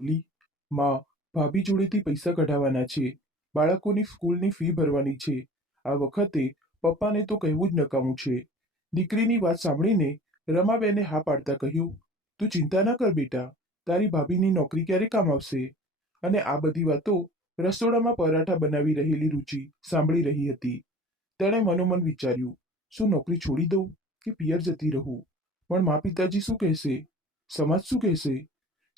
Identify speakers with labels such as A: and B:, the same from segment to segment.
A: બોલી માં ભાભી જોડેથી પૈસા કઢાવવાના છે. બાળકોની સ્કૂલની ફી ભરવાની છે. આ વખતે પપ્પાને તો કહેવું જ નકામું છે. દીકરીની વાત સાંભળીને રમાબેને હા પાડતા કહ્યું, તું ચિંતા ન કર બેટા, તારી ભાભીની નોકરી ક્યારે કામ આવશે? અને આ બધી વાતો રસોડામાં પરાઠા બનાવી રહેલી રુચિ સાંભળી રહી હતી. તેણે મનોમન વિચાર્યું, શું નોકરી છોડી દઉં કે પિયર જતી રહું? પણ મા પિતાજી શું કહેશે? સમાજ શું કહેશે?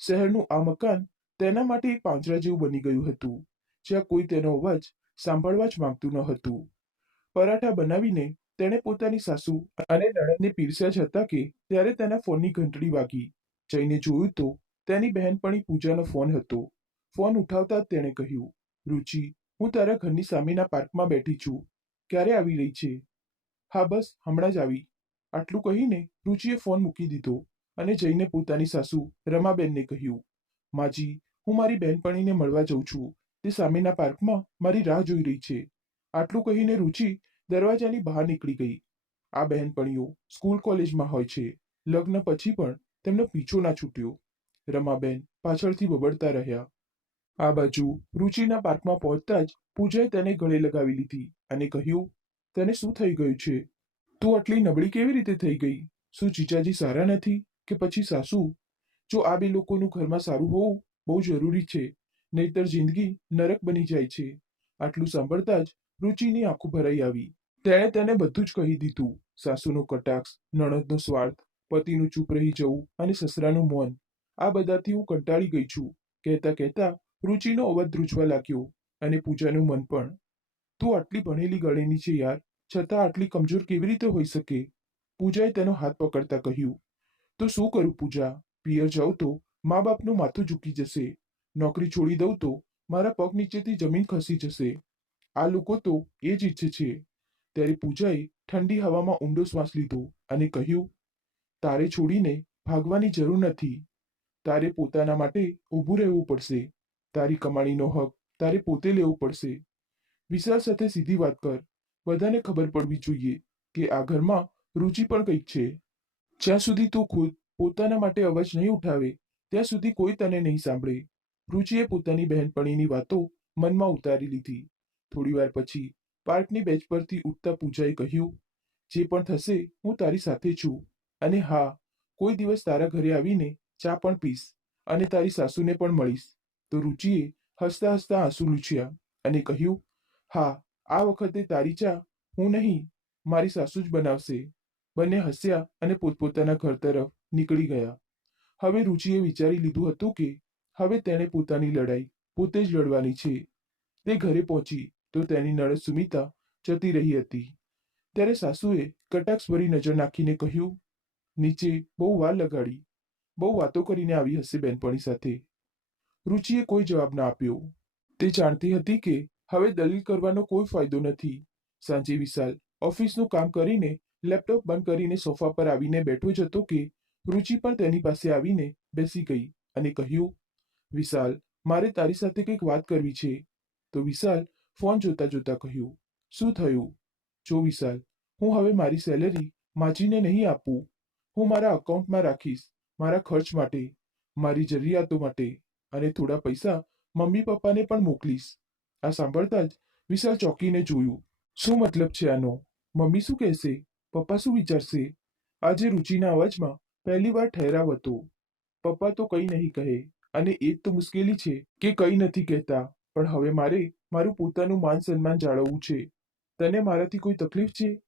A: શહેરનું આ મકાન તેના માટે એક પાંજરા જેવું બની ગયું હતું, જ્યાં કોઈ તેનો અવાજ સાંભળવા જ માંગતું ન હતું. પરાઠા બનાવીને તેણે પોતાની સાસુ અને નણંદને પીરસ્યા જ હતા કે ત્યારે તેના ફોનની ઘંટડી વાગી. જઈને જોયું તો તેની બહેનપણી પૂજાનો ફોન હતો. ફોન ઉઠાવતા તેણે કહ્યું, રુચિ, હું તારા ઘરની સામેના પાર્કમાં બેઠી છું. ક્યારે આવી રહી છે? હા બસ, હમણાં જ આવી. આટલું કહીને રુચિએ ફોન મૂકી દીધો. અને જઈને પોતાની સાસુ રમાબેનને કહ્યું, માજી, હું મારી બહેનપણીને મળવા જઉં છું. તે સામેના પાર્કમાં મારી રાહ જોઈ રહી છે. આટલું કહીને રુચિ દરવાજાની બહાર નીકળી ગઈ. આ બહેનપણીઓ સ્કૂલ કોલેજમાં હોય છે. લગ્ન પછી પણ તેમનો પીછો ના છૂટ્યો. રમાબેન પાછળથી બબડતા રહ્યા. આ બાજુ રુચિના પાર્કમાં પહોંચતા જ પૂજાએ તેને ગળે લગાવી લીધી અને કહ્યું, તને શું થઈ ગયું છે? તું આટલી નબળી કેવી રીતે થઈ ગઈ? શું જીજાજી સારા નથી? કે પછી સાસુ, જો આ બે લોકોનું ઘરમાં સારું હોવું બહુ જરૂરી છે, નહીતર જિંદગી નરક બની જાય છે. આટલું સાંભળતા જ રુચિની આંખો ભરાઈ આવી. તેણે તેને બધું જ કહી દીધું. સાસુનો કટાક્ષ, નણદનો સ્વાર્થ, પતિનું ચૂપ રહી જવું અને સસરાનું મૌન, આ બધાથી હું કંટાળી ગઈ છું. કહેતા કહેતા રુચિનો અવાજ ધ્રુજવા લાગ્યો અને પૂજાનું મન પણ. તું આટલી ભણેલી ગળેની છે યાર, છતાં આટલી કમજોર કેવી રીતે હોઈ શકે? પૂજાએ તેનો હાથ પકડતા કહ્યું. તો શું કરું પૂજા? પિયર જાઉં તો મા બાપનું માથું ઝૂકી જશે. નોકરી છોડી દઉં તો મારા પગ નીચેથી જમીન ખસી જશે. આ લોકો તો એ જ ઈચ્છે છે. ત્યારે પૂજાએ ઠંડી હવામાં ઊંડો શ્વાસ લીધો અને કહ્યું, તારે છોડીને ભાગવાની જરૂર નથી. તારે પોતાના માટે ઊભું રહેવું પડશે. તારી કમાણીનો હક તારે પોતે લેવો પડશે. વિશાલ સાથે સીધી વાત કર. બધાને ખબર પડવી જોઈએ કે આ ઘરમાં રુચિ પણ કંઈક છે. જ્યાં સુધી તું ખુદ પોતાના માટે અવાજ નહીં ઉઠાવે, ત્યાં સુધી કોઈ તને નહીં સાંભળે. રુચિએ પોતાની બહેનપણીની વાતો મનમાં ઉતારી લીધી. થોડીવાર પછી પાર્કની બેચ પરથી ઉઠતા પૂજાએ કહ્યું, જે પણ થશે, હું તારી સાથે છું. અને હા, કોઈ દિવસ તારા ઘરે આવીને ચા પણ પીશ અને તારી સાસુને પણ મળીશ. તો રુચિએ હસતા હસતા આંસુ લૂછ્યા અને કહ્યું, હા, આ વખતે તારી ચા હું નહીં, મારી સાસુ જ બનાવશે. બંને હસ્યા અને પોતપોતાના ઘર તરફ નીકળી ગયા. હવે રુચિએ વિચારી લીધું હતું કે, હવે તેણે પોતાની લડાઈ પોતે જ લડવાની છે. તે ઘરે પહોંચી તો તેની નણદ સુમિતા જતી રહી હતી. ત્યારે સાસુએ કટાક્ષભરી નજર નાખીને કહ્યું, નીચે બહુ વાર લગાડી. બહુ વાતો કરીને આવી હશે બેનપણી સાથે. રુચિએ કોઈ જવાબ ના આપ્યો. તે જાણતી હતી કે, હવે દલીલ કરવાનો કોઈ ફાયદો નથી. સાંજે વિશાલ ઓફિસનું કામ કરીને લેપટોપ બંધ કરીને સોફા પર આવીને બેઠો જ હતો કે રુચિ પણ તેની પાસે આવીને બેસી ગઈ અને કહ્યું, વિશાલ, મારે તારી સાથે કંઈક વાત કરવી છે. તો વિશાલ ફોન જોતા જોતા કહ્યું, શું થયું? જો વિશાલ, હું હવે મારી સેલેરી માજીને નહીં આપું. હું મારા અકાઉન્ટમાં રાખીશ, મારા ખર્ચ માટે, મારી જરૂરિયાતો માટે અને થોડા પૈસા મમ્મી પપ્પાને પણ મોકલીશ. આ સાંભળતા જ વિશાલ ચોકીને જોયું, શું મતલબ છે આનો? મમ્મી શું કહેશે? પપ્પા શું વિચારશે? આજે રુચિના અવાજમાં પહેલી વાર ઠહેરાવ હતો. પપ્પા તો કંઈ નહીં કહે, અને એ જ તો મુશ્કેલી છે કે કંઈ નથી કહેતા. પણ હવે મારે મારું પોતાનું માન સન્માન જાળવવું છે. તને મારાથી કોઈ તકલીફ છે?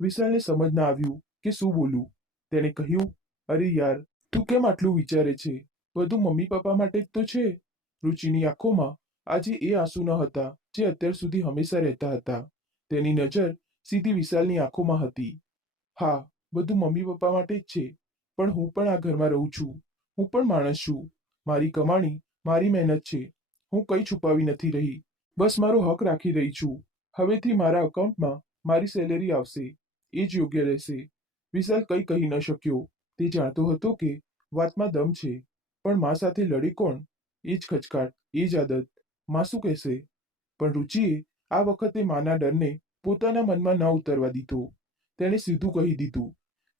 A: વિશાલને સમજ ના આવ્યું કે શું બોલું. તેણે કહ્યું, અરે યાર, તું કેમ આટલું વિચારે છે? બધું મમ્મી પપ્પા માટે જ તો છે. રુચિની આંખોમાં આજે એ આંસુ ન હતા, જે અત્યાર સુધી હંમેશા રહેતા હતા. તેની નજર સીધી વિશાલની આંખોમાં હતી. હા, બધું મમ્મી પપ્પા માટે જ છે, પણ હું પણ આ ઘરમાં રહું છું. હું પણ માણસ છું. મારી કમાણી, મારી મહેનત છે. હું કંઈ છુપાવી નથી રહી. બસ મારો હક રાખી રહી છું. હવેથી મારા અકાઉન્ટમાં મારી સેલેરી આવશે. એ જ યોગ્ય રહેશે. વિશાલ કંઈ કહી ન શક્યો. તે જાણતો હતો કે વાતમાં દમ છે. પણ મા સાથે લડી કોણ? એ જ ખચકાટ, એ જ આદત. મા શું કહેશે? પણ રુચિએ આ વખતે માના ડરને પોતાના મનમાં ન ઉતરવા દીધો. તેણે સીધું કહી દીધું,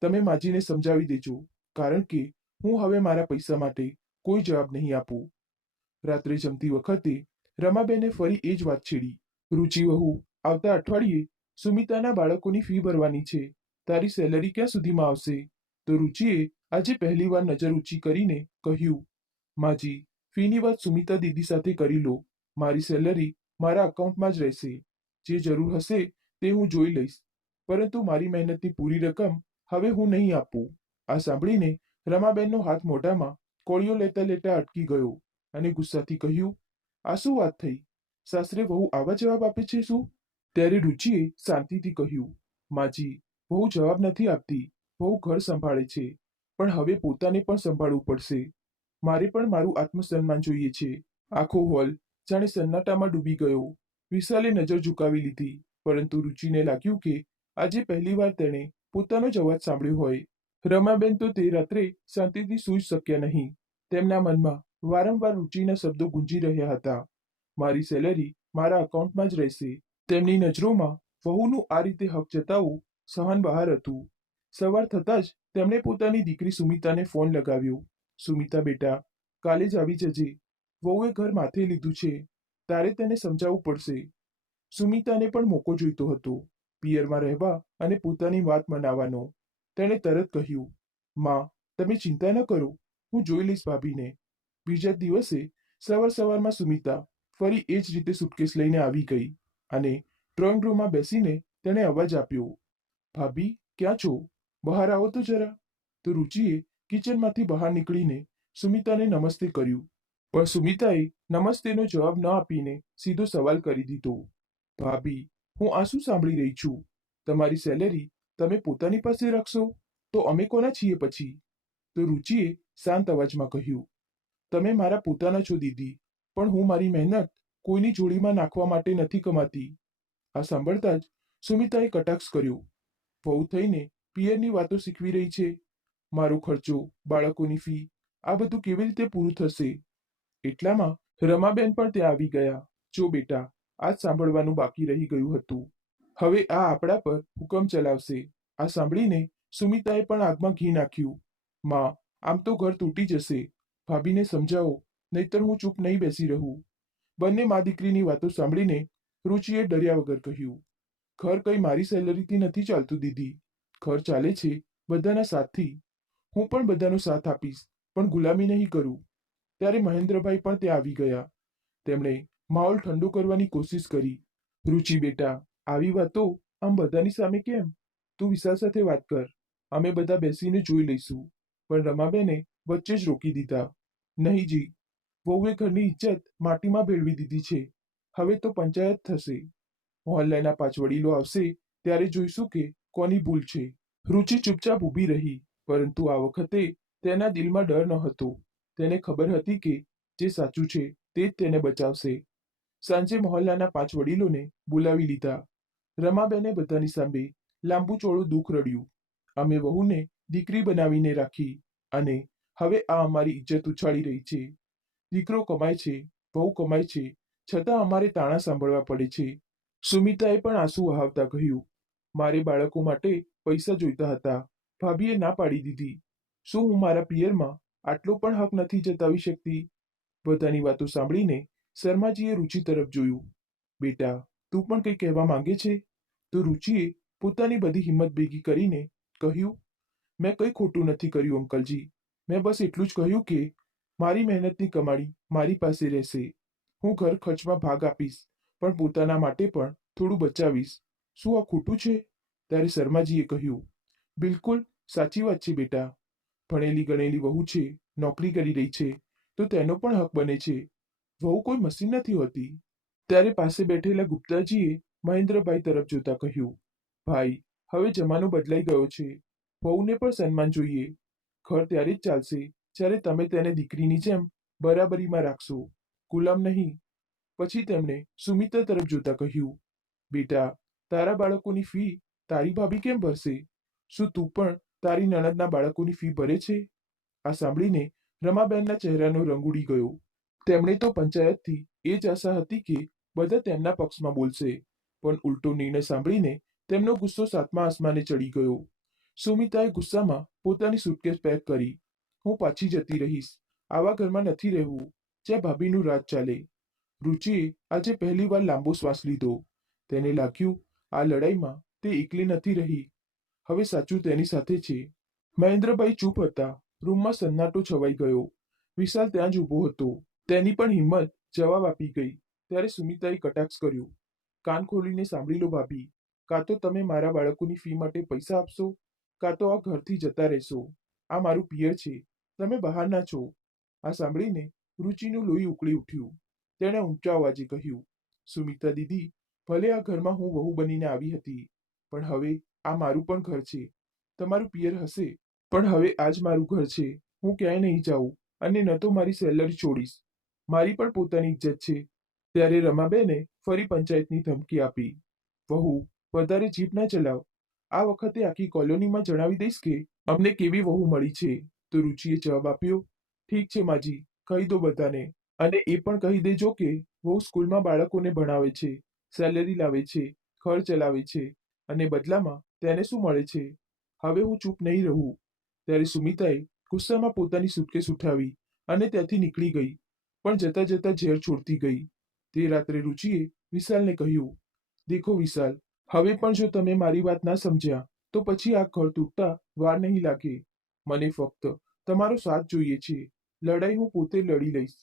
A: તમે માજીને સમજાવી દેજો, કારણ કે હું હવે મારા પૈસા માટે કોઈ જવાબ નહીં આપું. રાત્રે જમતી વખતે રમાબેને ફરી એ જ વાત છેડી, રુચિ વહુ, આવતા અઠવાડિયે સુમિતાના બાળકોની ફી ભરવાની છે, તારી સેલરી ક્યાં સુધીમાં આવશે? તો રુચિએ આજે પહેલીવાર નજર ઊંચી કરીને કહ્યું, માજી, ફીની વાત સુમિતા દીદી સાથે કરી લો, મારી સેલરી મારા અકાઉન્ટમાં જ રહેશે, જે જરૂર હશે તે હું જોઈ લઈશ. પરંતુ મારી મહેનતની પૂરી રકમ હવે હું નહીં આપું. આ સાંભળીને રમાબેનનો હાથ મોઢામાં કોળીઓ લેતા લેતા અટકી ગયો અને ગુસ્સાથી કહ્યું, આ શું વાત થઈ? સાસરે વહુ આવા જવાબ આપે છે શું? ત્યારે રુચિએ શાંતિથી કહ્યું, માજી, વહુ જવાબ નથી આપતી. વહુ ઘર સંભાળે છે, પણ હવે પોતાને પણ સંભાળવું પડશે. મારે પણ મારું આત્મસન્માન જોઈએ છે. આખો હોલ જાણે સન્નાટામાં ડૂબી ગયો. વિશાલે નજર ઝુકાવી લીધી, પરંતુ રુચિને લાગ્યું કે આજે પહેલીવાર તેણે પોતાનો જ અવાજ સાંભળ્યો હોય. રમાબેન તો તે રાત્રે શાંતિથી સૂઈ શક્યા નહીં. તેમના મનમાં વારંવાર રુચિના શબ્દો ગુંજી રહ્યા હતા. મારી સેલેરી મારા અકાઉન્ટમાં જ રહેશે. તેમની નજરોમાં વહુનું આ રીતે હક જતાવવું સહન બહાર હતું. સવાર થતાં જ તેમણે પોતાની દીકરી સુમિતાને ફોન લગાવ્યો. સુમિતા બેટા, કાલે જ આવી જજે. વહુએ ઘર માથે લીધું છે. તારે તેને સમજાવવું પડશે. સુમિતાને પણ મોકો જોઈતો હતો. પિયરમાં રહેવા અને પોતાની વાત મનાવવાનો. તેણે તરત કહ્યું, માં, તમે ચિંતા ન કરો, હું જોઈ લઈશ ભાભીને. બીજા દિવસે સવાર સવારમાં સુમિતા ફરી એ જ રીતે સુટકેસ લઈને આવી ગઈ અને ડ્રોઈંગ રૂમમાં બેસીને તેણે અવાજ આપ્યો, ભાભી, ક્યાં છો? બહાર આવો તો જરા. તો રુચિએ કિચનમાંથી બહાર નીકળીને સુમિતાને નમસ્તે કર્યું. પણ સુમિતાએ નમસ્તેનો જવાબ ન આપીને સીધો સવાલ કરી દીધો, ભાભી હું આ શું સાંભળી રહી છું. તમારી સેલેરી તમે પોતાની પાસે રાખશો? તો અમે કોના છીએ પછી? તો રુચિએ શાંત અવાજમાં કહ્યું, તમે મારા પોતાના છો, દીદી, પણ હું મારી મહેનત કોઈની જોડીમાં નાખવા માટે નથી કમાતી. આ સાંભળતા જ સુમિતાએ કટાક્ષ કર્યો. વહુ થઈને પિયરની વાતો શીખવી રહી છે. મારો ખર્ચો, બાળકોની ફી, આ બધું કેવી રીતે પૂરું થશે? એટલામાં રમાબેન પણ ત્યાં આવી ગયા. જો બેટા આજ સાંભળવાનું બાકી રહી ગયું હતું. હવે આ આપણા પર હુકમ ચલાવશે. આ સાંભળીને સુમિતાએ પણ આગમાં ઘી નાખ્યું. માં, આમ તો ઘર તૂટી જશે. ભાભીને સમજાવો, નહીતર હું ચૂપ નહીં બેસી રહું. બંને મા દીકરીની વાતો સાંભળીને રુચિએ ડર્યા વગર કહ્યું, ઘર કઈ મારી સેલરીથી નથી ચાલતું, દીદી. ઘર ચાલે છે બધાના સાથથી. હું પણ બધાનો સાથ આપીશ, પણ ગુલામી નહીં કરું. ત્યારે મહેન્દ્રભાઈ પણ ત્યાં આવી ગયા. તેમણે માહોલ ઠંડો કરવાની કોશિશ કરી. રુચિ બેટા, આવી વાતો આમ બધાની સામે કેમ? તું વિશાલ સાથે વાત કર. અમે બધા બેસીને જોઈ લઈશું. પણ રમાબેને વચ્ચે જ રોકી દીધા. નહીં જી, વહુએ ઘરની ઇજ્જત માટીમાં ભેળવી દીધી છે. હવે તો પંચાયત થશે. મોહલ્લાના પાંચ વડીલો આવશે ત્યારે જોઈશું કે કોની ભૂલ છે. રુચિ ચૂપચાપ ઊભી રહી, પરંતુ આ વખતે તેના દિલમાં ડર ન હતો તેને ખબર હતી કે જે સાચું છે તે જ તેને બચાવશે. સાંજે મોહલ્લાના પાંચ વડીલોને બોલાવી લીધા. રમાબેને બધાની સામે લાંબુ ચોળું દુઃખ રડ્યું. અમે વહુને દીકરી બનાવીને રાખી અને હવે આ અમારી ઇજ્જત ઉછાળી રહી છે. દીકરો કમાય છે, વહુ કમાય છે, છતાં અમારે તાણા સાંભળવા પડે છે. સુમિતાએ પણ આંસુ વહાવતા કહ્યું, મારે બાળકો માટે પૈસા જોઈતા હતા. ભાભીએ ના પાડી દીધી. શું હું મારા પિયરમાં આટલો પણ હક નથી જતાવી શકતી? બધાની વાતો સાંભળીને શર્માજીએ રુચિ તરફ જોયું. બેટા, તું પણ કંઈ કહેવા માંગે છે? તો રુચિએ પોતાની બધી હિંમત ભેગી કરીને કહ્યું, મેં કંઈ ખોટું નથી કર્યું, અંકલજી. મેં બસ એટલું જ કહ્યું કે મારી મહેનતની કમાણી મારી પાસે રહેશે. હું ઘર ખર્ચમાં ભાગ આપીશ, પણ પોતાના માટે પણ થોડું બચાવીશ. શું આ ખોટું છે? ત્યારે શર્માજીએ કહ્યું, બિલકુલ સાચી વાત છે બેટા. ભણેલી ગણેલી વહુ છે, નોકરી કરી રહી છે, તો તેનો પણ હક બને છે. વહુ કોઈ મશીન નથી હોતી. ત્યારે પાસે બેઠેલા ગુપ્તાજીએ મહેન્દ્રભાઈ તરફ જોતા કહ્યું, ભાઈ, હવે જમાનો બદલાઈ ગયો છે. વહુને પણ સન્માન જોઈએ. ઘર ત્યારે જ ચાલશે. જ્યારે તમે તેને દીકરીની જેમ બરાબરીમાં રાખશો. ગુલામ નહીં. પછી તેમણે સુમિતા તરફ જોતા કહ્યું, બેટા, તારા બાળકોની ફી તારી ભાભી કેમ ભરશે? શું તું પણ તારી નણદના બાળકોની ફી ભરે છે? આ સાંભળીને રમાબેનના ચહેરાનો રંગ ઉડી ગયો. તેમણે તો પંચાયતથી એ જ આશા હતી કે બધા તેમના પક્ષમાં બોલશે. પણ ઉલટો નિર્ણય સાંભળીને તેમનો ગુસ્સો સાતમા આસમાને ચડી ગયો. સુમિતાએ ગુસ્સામાં પોતાની સુટકેસ પેક કરી. હું પાછી જતી રહીશ. આવા ઘરમાં નથી રહેવું. જ્યાં ભાભીનું રાજ ચાલે. રુચિએ આજે પહેલીવાર લાંબો શ્વાસ લીધો. તેને લાગ્યું આ લડાઈમાં તે એકલી નથી રહી. હવે સાચું તેની સાથે છે. મહેન્દ્રભાઈ ચૂપ હતા. રૂમમાં સન્નાટો છવાઈ ગયો. વિશાલ ત્યાં જ ઊભો હતો. તેની પણ હિંમત જવાબ આપી ગઈ. ત્યારે સુમિતાએ કટાક્ષ કર્યો. કાન ખોલીને સાંભળી લો ભાભી, કાં તો તમે મારા બાળકોની ફી માટે પૈસા આપશો, કાં તો આ ઘરથી જતા રહેશો. આ મારું પિયર છે. તમે બહારના છો. આ સાંભળીને રુચિનું લોહી ઉકળી ઉઠ્યું. તેણે ઊંચા અવાજે કહ્યું, સુમિતા દીદી, ભલે આ ઘરમાં હું વહુ બનીને આવી હતી, પણ હવે આ મારું પણ ઘર છે. તમારું પિયર હશે, પણ હવે આ જ મારું ઘર છે. હું ક્યાંય નહીં જાઉં અને ન તો મારી સેલરી છોડીશ. મારી પણ પોતાની ઇજ્જત છે. ત્યારે રમાબેને ફરી પંચાયતની ધમકી આપી. વહુ, વધારે જીભ ના ચલાવ. આ વખતે આખી કોલોનીમાં જણાવી દઈશ કે, અમને કેવી વહુ મળી છે. તો રુચિએ જવાબ આપ્યો, ઠીક છે માજી, કહી દો બધાને. અને એ પણ કહી દેજો કે, વહુ સ્કૂલમાં બાળકોને ભણાવે છે, સેલેરી લાવે છે ઘર ચલાવે છે, અને બદલામાં તેને શું મળે છે? હવે હું ચૂપ નહીં રહું. ત્યારે સુમિતાએ ગુસ્સામાં પોતાની સુટકેસ ઉઠાવી અને ત્યાંથી નીકળી ગઈ. પણ જતા જતા ઝેર છોડતી ગઈ. તે રાત્રે રુચિએ વિશાલને કહ્યું, દેખો વિશાલ, હવે પણ જો તમે મારી વાત ના સમજ્યા, તો પછી આ ઘર તૂટતા વાર નહીં લાગે. મને ફક્ત તમારો સાથ જોઈએ છે. લડાઈ હું પોતે લડી લઈશ.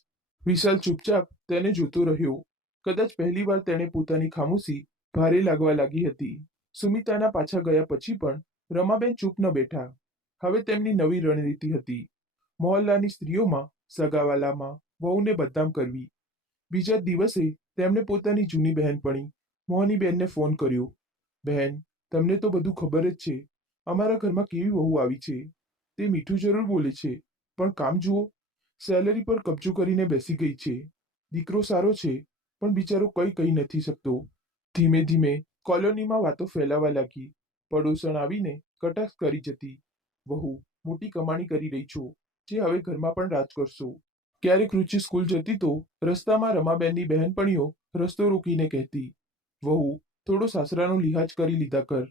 A: વિશાલ ચૂપચાપ તેને જોતો રહ્યો. કદાચ પહેલીવાર તેણે પોતાની ખામોશી ભારે લાગવા લાગી હતી. સુમિતાના પાછા ગયા પછી પણ રમાબેન ચૂપ ન બેઠા. હવે તેમની નવી રણનીતિ હતી. મોહલ્લાની સ્ત્રીઓમાં સગાવાલામાં વહુને બદનામ કરવી. બીજા દિવસે તેમણે પોતાની જૂની બહેનપણી મોહનીબેનને ફોન કર્યો, બહેન, તમને તો બધું ખબર જ છે. અમારા ઘરમાં કેવી વહુ આવી છે? તે મીઠું જરૂર બોલે છે. પણ કામ જુઓ, સેલરી પર કબજો કરીને બેસી ગઈ છે. દીકરો સારો છે, પણ બિચારો કંઈ કહી નથી શકતો. ધીમે ધીમે કોલોનીમાં વાતો ફેલાવા લાગી. પડોસણ આવીને કટાક્ષ કરી જતી, વહુ, મોટી કમાણી કરી રહી છો. જે હવે ઘરમાં પણ રાજ કરશો. ક્યારેક રુચિ સ્કૂલ જતી તો રસ્તામાં રમાબેનની બહેનપણીઓ રસ્તો રોકીને કહેતી, વહુ, થોડો સાસરાનો લિહાજ કરી લીધા કર.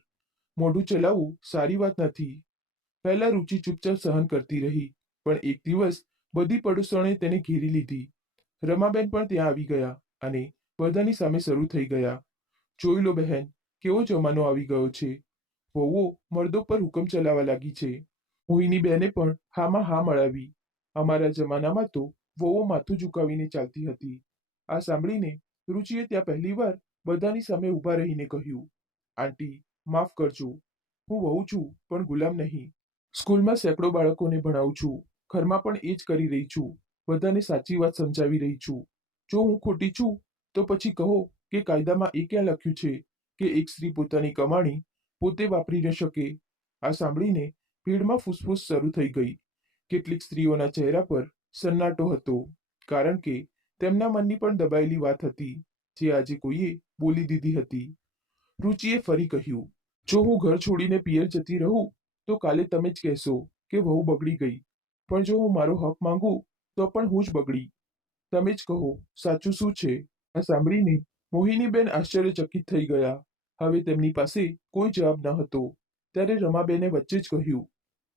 A: મોઢું ચલાવવું સારી વાત નથી. પહેલા રુચિ ચૂપચાપ સહન કરતી રહી, પણ એક દિવસ બધી પડોસણે તેને ઘેરી લીધી. રમાબેન પણ ત્યાં આવી ગયા અને બધાની સામે શરૂ થઈ ગયા. જોઈ લો બહેન, કેવો જમાનો આવી ગયો છે. વહુઓ મર્દો પર હુકમ ચલાવવા લાગી છે. મોહિની બહેને પણ હામાં હા મળાવી. અમારા જમાનામાં તો વહુઓ માથું ઝુકાવીને ચાલતી હતી. આ સાંભળીને રુચિએ ત્યાં પહેલીવાર બધાની સામે ઊભા રહીને કહ્યું, આંટી, માફ કરજો. હું વહુ છું, પણ ગુલામ નહીં. સ્કૂલમાં સેંકડો બાળકોને ભણાવું છું. ઘરમાં પણ એ જ કરી રહી છું. બધાને સાચી વાત સમજાવી રહી છું. જો હું ખોટી છું, તો પછી કહો કે કાયદામાં એ ક્યાં લખ્યું છે કે એક સ્ત્રી પોતાની કમાણી પોતે વાપરી ન શકે? આ સાંભળીને ભીડમાં ફૂસફૂસ શરૂ થઈ ગઈ. કેટલીક સ્ત્રીઓના ચહેરા પર સન્નાટો હતો. કારણ કે તેમના મનની પણ દબાયેલી વાત હતી, જે આજે કોઈએ બોલી દીધી હતી. રુચિએ ફરી કહ્યું, જો હું ઘર છોડીને પિયર જતી રહું, તો કાલે તમે જ કહેશો કે વહુ બગડી ગઈ. પણ જો હું મારો હક માંગુ, તો પણ હું જ બગડી. તમે જ કહો, સાચું શું છે? આ સાંભળીને મોહિનીબેન આશ્ચર્યચકિત થઈ ગયા. હવે તેમની પાસે કોઈ જવાબ ન હતો. ત્યારે રમાબેને વચ્ચે જ કહ્યું,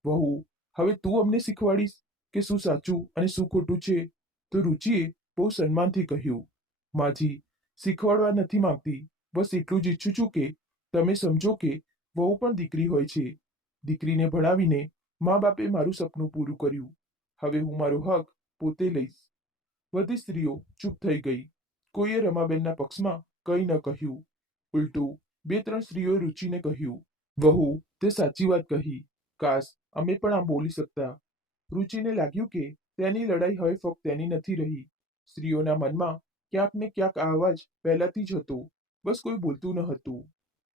A: વહુ, હવે તું અમને શીખવાડીશ? કે શું સાચું અને શું ખોટું છે? તો રુચિએ બહુ સન્માનથી કહ્યું, માજી, શીખવાડવા નથી માંગતી. બસ એટલું જ ઈચ્છું છું કે તમે સમજો કે વહુ પણ દીકરી હોય છે. દીકરીને ભણાવીને મા બાપે મારું સપનું પૂરું કર્યું. હવે હું મારો હક પોતે લઈશ. બધી સ્ત્રીઓ ચૂપ થઈ ગઈ. કોઈએ રમાબેનના પક્ષમાં કંઈ ન કહ્યું. ઉલટું બે ત્રણ સ્ત્રીઓએ રુચિને કહ્યું, વહુ, તે સાચી વાત કહી. કાશ અમે પણ આમ બોલી શકતા. રુચિને લાગ્યું કે તેની લડાઈ હવે ફક્ત તેની નથી રહી. સ્ત્રીઓના મનમાં ક્યાંક ને ક્યાંક આ અવાજ પહેલાથી જ હતો. બસ કોઈ બોલતું ન હતું.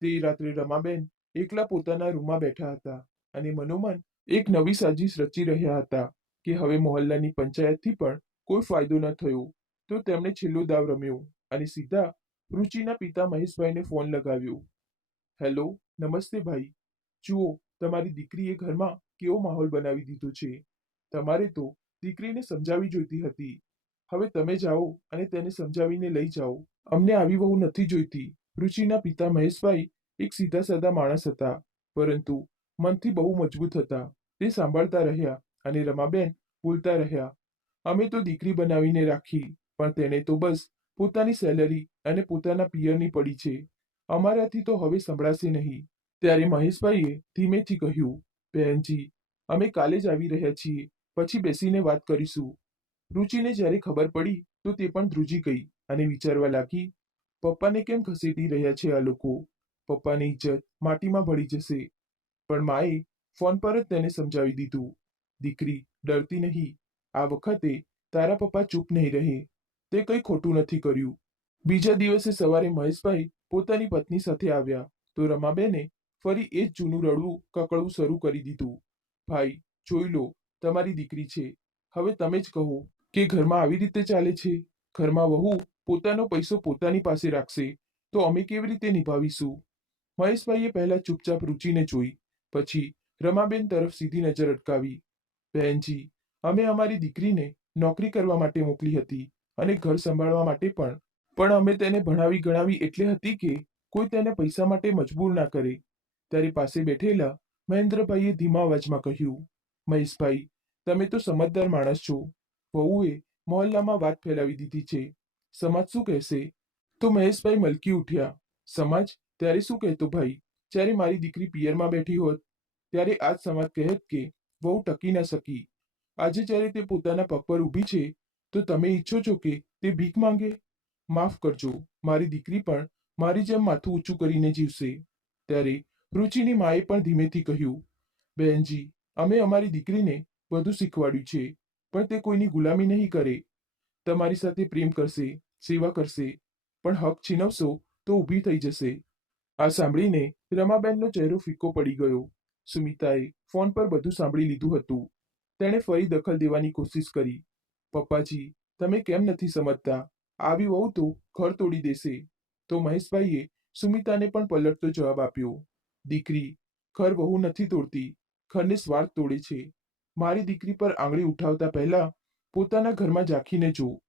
A: તે રાત્રે રમાબેન એકલા પોતાના રૂમમાં બેઠા હતા અને મનોમન એક નવી સાજીશ રચી રહ્યા હતા કે હવે મોહલ્લાની પંચાયતથી પણ કોઈ ફાયદો ન થયો. તો તેમણે છેલ્લો દાવ રમ્યો અને સીધા રુચિના પિતા મહેશભાઈને ફોન લગાવ્યો. હેલો, નમસ્તે ભાઈ. જુઓ, તમારી દીકરીએ ઘરમાં કેવો માહોલ બનાવી દીધો છે? તમારે તો દીકરીને સમજાવી જોઈતી હતી. હવે તમે જાઓ અને તેને સમજાવીને લઈ જાઓ. અમને આવી વહુ નથી જોઈતી. રુચિના પિતા મહેશભાઈ એક સીધા સાદા માણસ હતા, પરંતુ મનથી બહુ મજબૂત હતા. તે સાંભળતા રહ્યા અને રમાબેન બોલતા રહ્યા, અમે તો દીકરી બનાવીને રાખી, પણ તેને તો બસ પોતાની સેલરી અને પોતાના પિયરની પડી છે. અમારાથી તો હવે સંભળાશે નહીં. ત્યારે મહેશભાઈએ ધીમેથી કહ્યું બહેનજી અમે કાલે જ આવી રહ્યા છીએ. પછી બેસીને વાત કરીશું. રુચિને જ્યારે ખબર પડી, તો તે પણ ધ્રુજી ગઈ અને વિચારવા લાગી, પપ્પાને કેમ ખસેડી રહ્યા છે આ લોકો? પપ્પાની ઇજ્જત માટીમાં ભળી જશે. પણ માએ ફોન પર જ તેને સમજાવી દીધું, દીકરી, ડરતી નહીં. આ વખતે તારા પપ્પા ચૂપ નહીં રહે. તે કંઈ ખોટું નથી કર્યું. બીજા દિવસે સવારે મહેશભાઈ પોતાની પત્ની સાથે આવ્યા, તો રમાબેને ફરી એ જ જૂનું રડવું, કકળવું શરૂ કરી દીધું. ભાઈ, જોઈ લો તમારી દીકરી છે. હવે તમે જ કહો કે ઘરમાં આવી રીતે ચાલે છે? ઘરમાં વહુ પોતાનો પૈસો પોતાની પાસે રાખશે, તો અમે કેવી રીતે નિભાવીશું? મહેશભાઈએ પહેલા ચૂપચાપ રુચિને જોઈ, પછી રમાબેન તરફ સીધી નજર અટકાવી. બહેનજી, અમે અમારી દીકરીને નોકરી કરવા માટે મોકલી હતી અને ઘર સંભાળવા માટે પણ પણ અમે તેને ભણાવી ગણાવી એટલે હતી કે કોઈ તેને પૈસા માટે મજબૂર ના કરે. ત્યારે પાસે બેઠેલા મહેન્દ્રભાઈએ ધીમા અવાજમાં કહ્યું મહેશભાઈ, તમે તો સમજદાર માણસ છો. વહુએ મોહલ્લામાં વાત ફેલાવી દીધી છે. સમાજ શું કહેશે? તો મહેશભાઈ મલકી ઉઠ્યા. સમાજ? ત્યારે શું કહેતો ભાઈ? જ્યારે મારી દીકરી પિયરમાં બેઠી હોત, ત્યારે આજ સમાજ કહેત કે વહુ ટકી ન શકી. આજે જ્યારે તે પોતાના પગ પર ઊભી છે, તો તમે ઈચ્છો છો કે તે ભીખ માંગે? માફ કરજો, મારી દીકરી પણ મારી જેમ માથું ઊંચું કરીને જીવશે. ત્યારે રુચિની માએ પણ ધીમેથી કહ્યું, બહેનજી અમે અમારી દીકરીને બધું શીખવાડ્યું છે, પણ તે કોઈની ગુલામી નહીં કરે. તમારી સાથે પ્રેમ કરશે, સેવા કરશે, પણ હક છીનવશો તો ઊભી થઈ જશે. આ સાંભળીને રમાબેનનો ચહેરો ફીકો પડી ગયો. સુમિતાએ ફોન પર બધું સાંભળી લીધું હતું. તેણે ફરી દખલ દેવાની કોશિશ કરી. પપ્પાજી, તમે કેમ નથી સમજતા? આવી વહુ તો ઘર તોડી દેશે. તો મહેશભાઈએ સુમિતાને પણ પલટતો જવાબ આપ્યો. દીકરી, ઘર વહુ નથી તોડતી. ઘરને સ્વાર્થ તોડે છે. મારી દીકરી પર આંગળી ઉઠાવતા પહેલા પોતાના ઘરમાં ઝાંખીને જો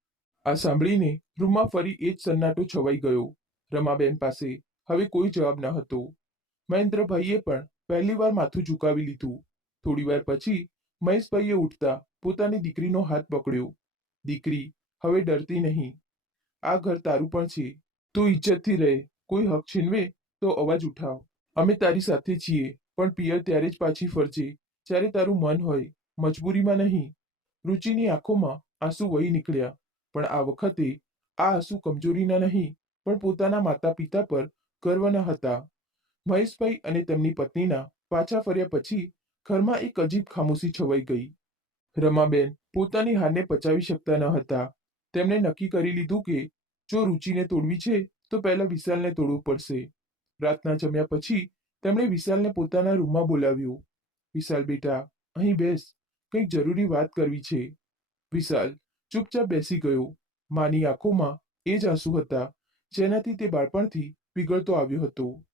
A: આ સાંભળીને રૂમમાં ફરી એ જ સન્નાટો છવાઈ ગયો. રમાબેન પાસે હવે કોઈ જવાબ ન હતો. મહેન્દ્રભાઈએ પણ પહેલીવાર માથું ઝુકાવી લીધું. થોડીવાર પછી મહેશભાઈએ ઉઠતા પોતાની દીકરીનો હાથ પકડ્યો. દીકરી, હવે ડરતી નહીં. આ ઘર તારું પણ છે. તું ઇજ્જતથી રહે. કોઈ હક છીનવે તો અવાજ ઉઠાવ. અમે તારી સાથે છીએ. પણ પિયર ત્યારે જ પાછી ફરજે. જ્યારે તારું મન હોય, મજબૂરીમાં નહીં. રુચિની આંખોમાં આંસુ વહી નીકળ્યા. પણ આ વખતે આ આંસુ કમજોરીના નહીં, પણ પોતાના માતા પિતા પર ગર્વના હતા. મહેશભાઈ અને તેમની પત્નીના પાછા ફર્યા પછી ઘરમાં એક અજીબ ખામોશી છવાઈ ગઈ. રમાબેન પોતાની હારને પચાવી શકતા ન હતા. તેમણે નક્કી કરી લીધું કે જો રુચિને તોડવી છે, તો પહેલા વિશાલને તોડવું પડશે. રાતના જમ્યા પછી તેમણે વિશાલને પોતાના રૂમમાં બોલાવ્યો. વિશાલ બેટા, અહીં બેસ. કંઈક જરૂરી વાત કરવી છે. વિશાલ ચૂપચાપ બેસી ગયો. માની આંખોમાં એ જ આંસુ હતા, જેનાથી તે બાળપણથી પીગળતો આવ્યો હતો.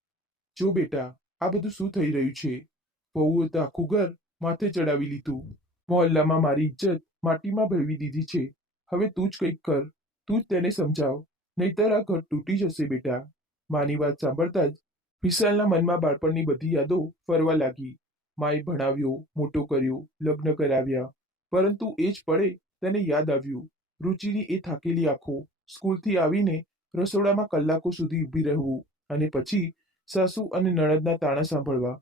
A: જો બેટા, આ બધું શું થઈ રહ્યું છે? વહુએ તો આખું ઘર માથે ચડાવી લીધું. મોહલ્લામાં મારી ઇજ્જત માટીમાં ભેળવી દીધી છે. હવે તું જ કંઈક કર. તું જ તેને સમજાવ. નહીતર આ ઘર તૂટી જશે બેટા. માની વાત સાંભળતા જ વિશાલના મનમાં બાળપણની બધી યાદો ફરવા લાગી. માએ ભણાવ્યો, મોટો કર્યો, લગ્ન કરાવ્યા. પરંતુ એ જ પળે તેને યાદ આવ્યું. રુચિની એ થાકેલી આંખો, સ્કૂલથી આવીને રસોડામાં કલાકો સુધી ઊભી રહેવું અને પછી સાસુ અને નણદના તાણા સાંભળવા.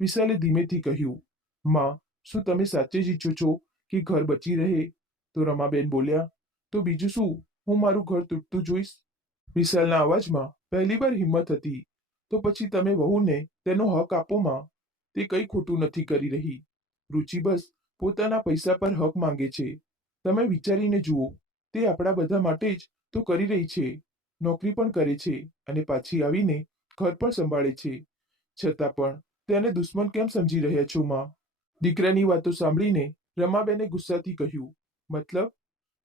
A: વિશાલે ધીમેથી કહ્યું, માં, શું તમે સાચે જ ઈચ્છો છો કે ઘર બચી રહે? તો રમાબેન બોલ્યા, તો બીજું શું? હું મારું ઘર તૂટતું જોઈશ. વિશાલના અવાજમાં પહેલીવાર હિંમત હતી. તો પછી તમે વહુને તેનો હક આપોમાં તે કંઈ ખોટું નથી કરી રહી. રુચિ બસ પોતાના પૈસા પર હક માંગે છે. તમે વિચારીને જુઓ, તે આપણા બધા માટે જ તો કરી રહી છે. નોકરી પણ કરે છે અને પાછી આવીને ઘર પણ સંભાળે છે. છતાં પણ તેને દુશ્મન કેમ સમજી રહ્યા છો માં? દીકરાની વાતો સાંભળીને રમાબેને ગુસ્સાથી કહ્યું, મતલબ?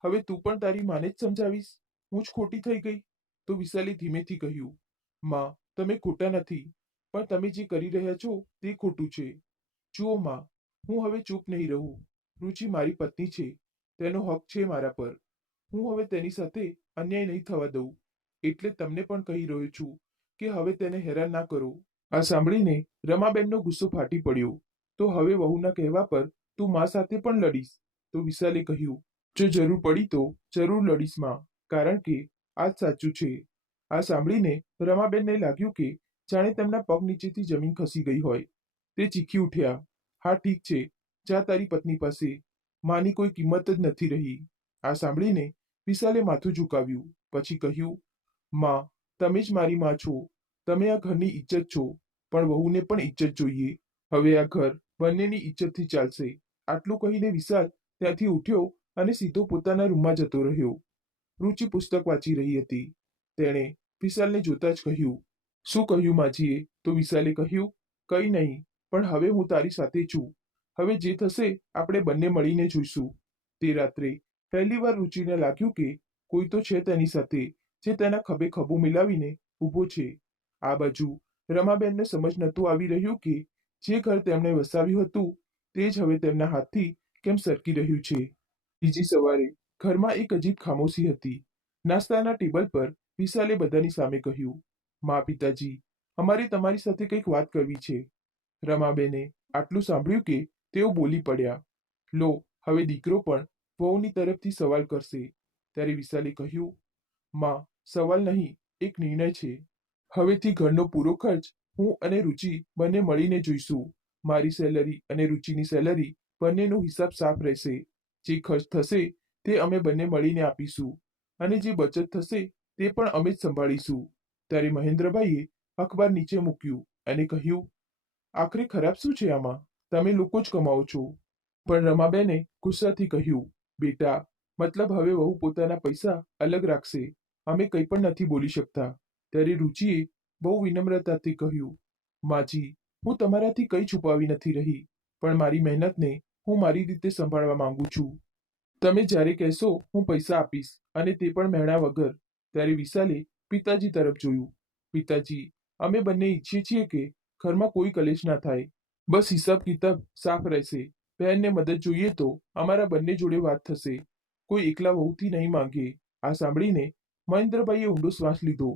A: હવે તું પણ તારી માને જ સમજાવીશ? હું જ ખોટી થઈ ગઈ? તો વિશાલે ધીમેથી કહ્યું, માં તમે ખોટા નથી, પણ તમે જે કરી રહ્યા છો તે ખોટું છે. જુઓ માં, હું હવે ચૂપ નહીં રહું. રુચિ મારી પત્ની છે. તેનો હક છે મારા પર. હું હવે તેની સાથે અન્યાય નહીં થવા દઉં. એટલે તમને પણ કહી રહ્યો છું કે હવે તેને હેરાન ના કરો. આ સાંભળીને રમાબેનનો ગુસ્સો ફાટી પડ્યો. તો હવે વહુના કહેવા પર તું મા સાથે પણ લડીશ. તો વિશાલે કહ્યું, જો જરૂર પડી તો જરૂર લડીશમાં, કારણ કે આ સાચું છે. આ સાંભળીને રમાબેનને લાગ્યું કે જાણે તેમના પગ નીચેથી જમીન ખસી ગઈ હોય. તે ચીખી ઉઠ્યા. હા, ઠીક છે. જા તારી પત્ની પાસે. માની કોઈ કિંમત જ નથી રહી. આ સાંભળીને વિશાલે માથું ઝુકાવ્યું. પછી કહ્યું, માં, તમે જ મારી માં છો. તમે આ ઘરની ઇજ્જત છો. પણ વહુને પણ ઇજ્જત જોઈએ. હવે આ ઘર બંનેની ઇજ્જતથી ચાલશે. આટલું કહીને વિશાલ ત્યાંથી ઉઠ્યો અને સીધો પોતાના રૂમમાં જતો રહ્યો. રુચિ પુસ્તક વાંચી રહી હતી. તેણે વિશાલને જોતા જ કહ્યું, શું કહ્યું માજીએ? તો વિશાલે કહ્યું, કંઈ નહીં, પણ હવે હું તારી સાથે છું. હવે જે થશે, આપણે બંને મળીને જોઈશું. તે રાત્રે પહેલીવાર રુચિને લાગ્યું કે કોઈ તો છે તેની સાથે, જે તેના ખભે ખભું મિલાવીને ઊભો છે. આ બાજુ રમાબેનને સમજ નહોતું આવી રહ્યું કે જે ઘર તેમણે વસાવ્યું હતું, તે જ હવે તેમના હાથથી કેમ સરકી રહ્યું છે. બીજી સવારે ઘરમાં એક અજીબ ખામોશી હતી. નાસ્તાના ટેબલ પર વિશાલે બધાની સામે કહ્યું, મા પિતાજી, અમારે તમારી સાથે કંઈક વાત કરવી છે. રમાબેને આટલું સાંભળ્યું કે તેઓ બોલી પડ્યા, લો, હવે દીકરો પણ વહુની તરફથી સવાલ કરશે. ત્યારે વિશાલે કહ્યું, માં, સવાલ નહીં, એક નિર્ણય છે. હવેથી ઘરનો પૂરો ખર્ચ હું અને રુચિ બંને મળીને જોઈશું. મારી સેલરી અને રુચિની સેલરી બંનેનો હિસાબ સાફ રહેશે. જે ખર્ચ થશે તે અમે બંને મળીને આપીશું. અને જે બચત થશે તે પણ અમે જ સંભાળીશું. ત્યારે મહેન્દ્રભાઈએ અખબાર નીચે મૂક્યું અને કહ્યું, આખરે ખરાબ શું છે આમાં? તમે લોકો જ કમાઓ છો. પણ રમાબેને ગુસ્સાથી કહ્યું, બેટા, મતલબ હવે વહુ પોતાના પૈસા અલગ રાખશે. અમે કંઈ પણ નથી બોલી શકતા. ત્યારે રુચિએ બહુ વિનમ્રતાથી કહ્યું, માજી, હું તમારાથી કંઈ છુપાવી નથી રહી, પણ મારી મહેનતને હું મારી રીતે સંભાળવા માંગુ છું. તમે જ્યારે કહેશો હું પૈસા આપીશ અને તે પણ મહેણા વગર. ત્યારે વિશાલે પિતાજી તરફ જોયું. પિતાજી, અમે બંને ઈચ્છીએ છીએ કે ઘરમાં કોઈ કલેશ ના થાય. બસ હિસાબ કિતાબ સાફ રહેશે. બહેનને મદદ જોઈએ તો અમારા બંને જોડે વાત થશે. કોઈ એકલા વહુથી નહીં માંગે. આ સાંભળીને મહેન્દ્રભાઈએ ઊંડો શ્વાસ લીધો.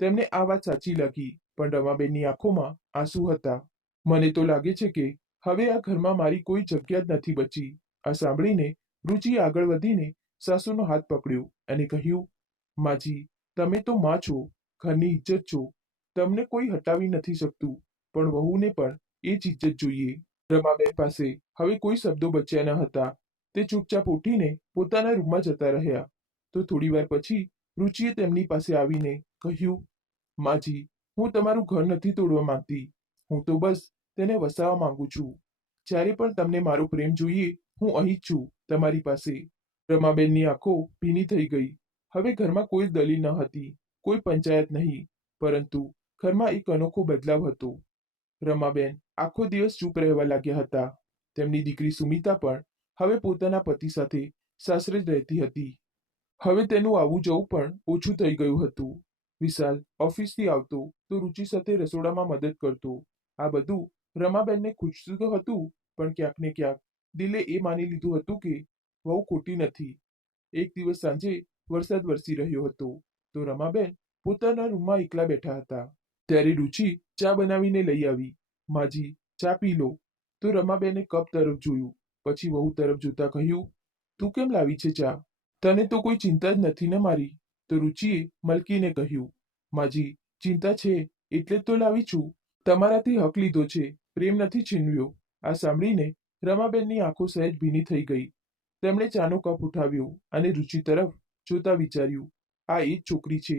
A: તેમને આ વાત સાચી લાગી, પણ રમાબેનની આંખોમાં આંસુ હતા. મને તો લાગે છે કે હવે આ ઘરમાં મારી કોઈ જગ્યા જ નથી બચી. આ સાંભળીને રુચિ આગળ વધીને સાસુનો હાથ પકડ્યો અને કહ્યું માજી, તમે તો માં છો, ઘરની ઇજ્જત છો. તમને કોઈ હટાવી નથી શકતું, પણ વહુને પણ એ જ ઇજ્જત જોઈએ. રમાબેન પાસે હવે કોઈ શબ્દો બચ્યા ન હતા. તે ચૂપચાપ ઉઠીને પોતાના રૂમમાં જતા રહ્યા. તો થોડી વાર પછી રુચિએ તેમની પાસે આવીને કહ્યું, માજી, હું તમારું ઘર નથી તોડવા માંગતી. હું તો બસ તેને વસાવવા માંગુ છું. જ્યારે પણ તમને મારો પ્રેમ જોઈએ, હું અહીં જ છું, તમારી પાસે. રમાબેનની આંખો ભીની થઈ ગઈ. હવે ઘરમાં કોઈ દલીલ ન હતી, કોઈ પંચાયત નહીં, પરંતુ ઘરમાં એક અનોખો બદલાવ હતો. રમાબેન આખો દિવસ ચૂપ રહેવા લાગ્યા હતા. તેમની દીકરી સુમિતા પણ હવે પોતાના પતિ સાથે સાસરે જ રહેતી હતી. હવે તેનું આવું જવું પણ ઓછું થઈ ગયું હતું. વિશાલ ઓફિસથી આવતો તો રુચિ સાથે રસોડામાં મદદ કરતો. આ બધું રમાબેનને ખુશતું તો હતું, પણ ક્યાંક ને ક્યાંક દિલે એ માની લીધું હતું કે વહુ ખોટી નથી. એક દિવસ સાંજે વરસાદ વરસી રહ્યો હતો. તો રમાબેન પોતાના રૂમમાં એકલા બેઠા હતા. ત્યારે રુચિ ચા બનાવીને લઈ આવી. માજી, ચા પી લો. તો રમાબેને કપ તરફ જોયું. પછી વહુ તરફ જોતા કહ્યું, તું કેમ લાવી છે ચા? તને તો કોઈ ચિંતા જ નથી ને મારી? તો રુચિએ મલકીને કહ્યું, માજી, ચિંતા છે, એટલે તો લાવી છું. તમારાથી હક લીધો છે, પ્રેમ નથી છીનવ્યો. આ સાંભળીને રમાબેનની આંખો સહેજ ભીની થઈ ગઈ. તેમણે ચાનો કપ ઉઠાવ્યો અને રુચિ તરફ જોતા વિચાર્યું, આ એ છોકરી છે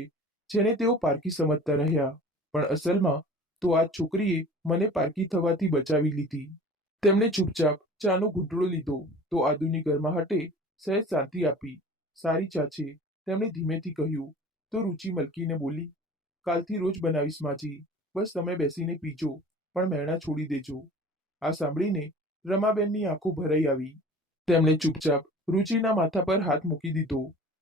A: જેને તેઓ પારકી સમજતા રહ્યા. પણ અસલમાં તો આ છોકરીએ મને પારકી થવાથી બચાવી લીધી. તેમણે ચૂપચાપ ચાનો ઘૂંટડો લીધો તો આદુની ગરમાહટે સહેજ શાંતિ આપી. સારી ચા છે, તેમણે ધીમેથી કહ્યું. તો રુચિ મલકીને બોલી, કાલથી રોજ બનાવીશ માજી. બસ તમે બેસીને પીજો, પણ મહેણા છોડી દેજો. આ સાંભળીને રમાબેનની આંખો ભરાઈ આવી. તેમણે ચૂપચાપ રુચિના માથા પર હાથ મૂકી દીધો.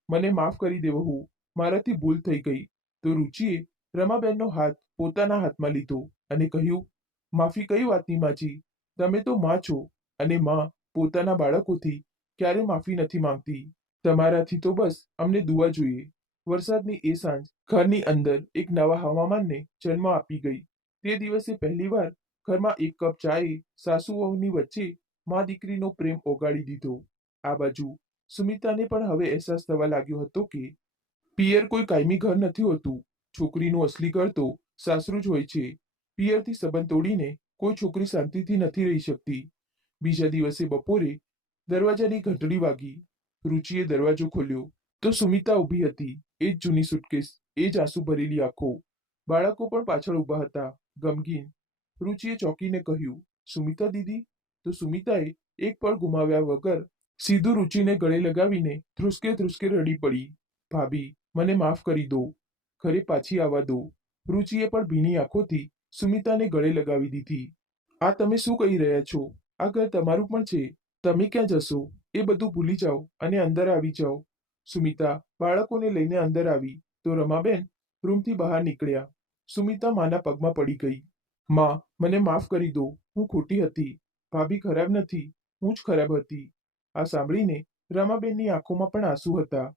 A: મને માફ કરી દેવો હું. મારાથી ભૂલ થઈ ગઈ. તો રુચિએ રમાબેનનો હાથ પોતાના હાથમાં લીધો અને કહ્યું, માફી કઈ વાતની માજી? તમે તો માં છો અને માં પોતાના બાળકોથી ક્યારે માફી નથી માંગતી. તમારાથી તો બસ અમને દુઆ જોઈએ. વરસાદની એ સાંજ ઘરની અંદર એક નવા હવામાનને જન્મ આપી ગઈ. તે દિવસે પહેલીવાર ઘરમાં એક કપ ચાએ સાસુ વહુની વચ્ચે મા દીકરીનો પ્રેમ ઓગાળી દીધો. આ બાજુ સુમિતાને પણ હવે અહેસાસ થવા લાગ્યો હતો કે પિયર કોઈ કાયમી ઘર નથી હોતું. છોકરીનું અસલી ઘર તો સાસરું જ હોય છે. પિયરથી સંબંધ તોડીને કોઈ છોકરી શાંતિથી નથી રહી શકતી. બીજા દિવસે બપોરે દરવાજાની ઘંટડી વાગી. રુચિએ દરવાજો ખોલ્યો. તો સુમિતા ઊભી હતી. એ જ જૂની સુટકેસ, એ જ આંસુ ભરેલી આંખો. બાળકો પણ પાછળ ઊભા હતા. ગમગીન. રુચિએ ચોંકીને કહ્યું સુમિતા દીદી, તો સુમિતાએ એક પળ ગુમાવ્યા વગર સીધું રુચિને ગળે લગાવીને ધ્રુસકે ધ્રુસકે રડી પડી. ભાભી, મને માફ કરી દો. ઘરે પાછી આવવા દો. રુચિએ પણ ભીની આંખોથી સુમિતાને ગળે લગાવી દીધી. આ તમે શું કહી રહ્યા છો? આ ઘર તમારું પણ છે. તમે ક્યાં જશો? એ બધું ભૂલી જાઓ અને અંદર આવી જાઓ. સુમિતા બાળકોને લઈને અંદર આવી તો રમાબેન રૂમથી બહાર નીકળ્યા. સુમિતા માના પગમાં પડી ગઈ. માં, મને માફ કરી દો. હું ખોટી હતી. ભાભી ખરાબ નથી. હું જ ખરાબ હતી. આ સાંભળીને રમાબેનની આંખોમાં પણ આંસુ હતા.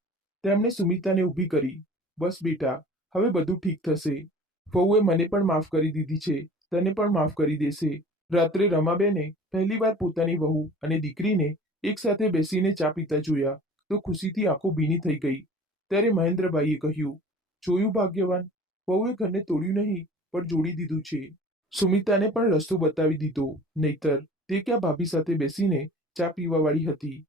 A: તેમણે સુમિતાને ઊભી કરી. બસ બેટા, હવે બધું ઠીક થશે. વહુએ મને પણ માફ કરી દીધી છે. તને પણ માફ કરી દેશે. રાત્રે રમાબેને પહેલીવાર પોતાની વહુ અને દીકરીને એકસાથે બેસીને ચા પીતા જોયા, તો ખુશીથી આંખો ભીની થઈ ગઈ. ત્યારે મહેન્દ્રભાઈએ કહ્યું, જોયું, ભાગ્યવાન, વહુએ ઘરને તોડ્યું નહીં, પણ જોડી દીધું છે. સુમિતાને પણ રસ્તો બતાવી દીધો. નહીતર તે ક્યાં ભાભી સાથે બેસીને ચા પીવાવાળી હતી.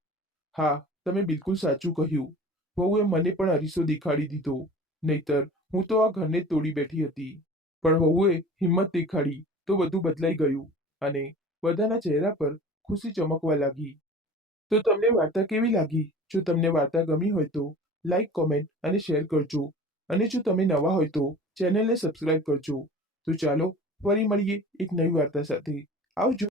A: હા, તમે બિલકુલ સાચું કહ્યું. વહુએ મને પણ અરીસો દેખાડી દીધો, નહીતર હું તો આ ઘરને તોડી બેઠી હતી. પણ વહુએ હિંમત દેખાડી તો બધું બદલાઈ ગયું અને બધાના ચહેરા પર ખુશી ચમકવા લાગી. તો તમને વાર્તા કેવી લાગી? જો તમને વાર્તા ગમી હોય તો લાઈક, કોમેન્ટ અને શેર કરજો. અને જો તમે નવા હોય તો ચેનલને સબસ્ક્રાઇબ કરજો. તો ચાલો, ફરી મળીએ એક નવી વાર્તા સાથે. આવજો.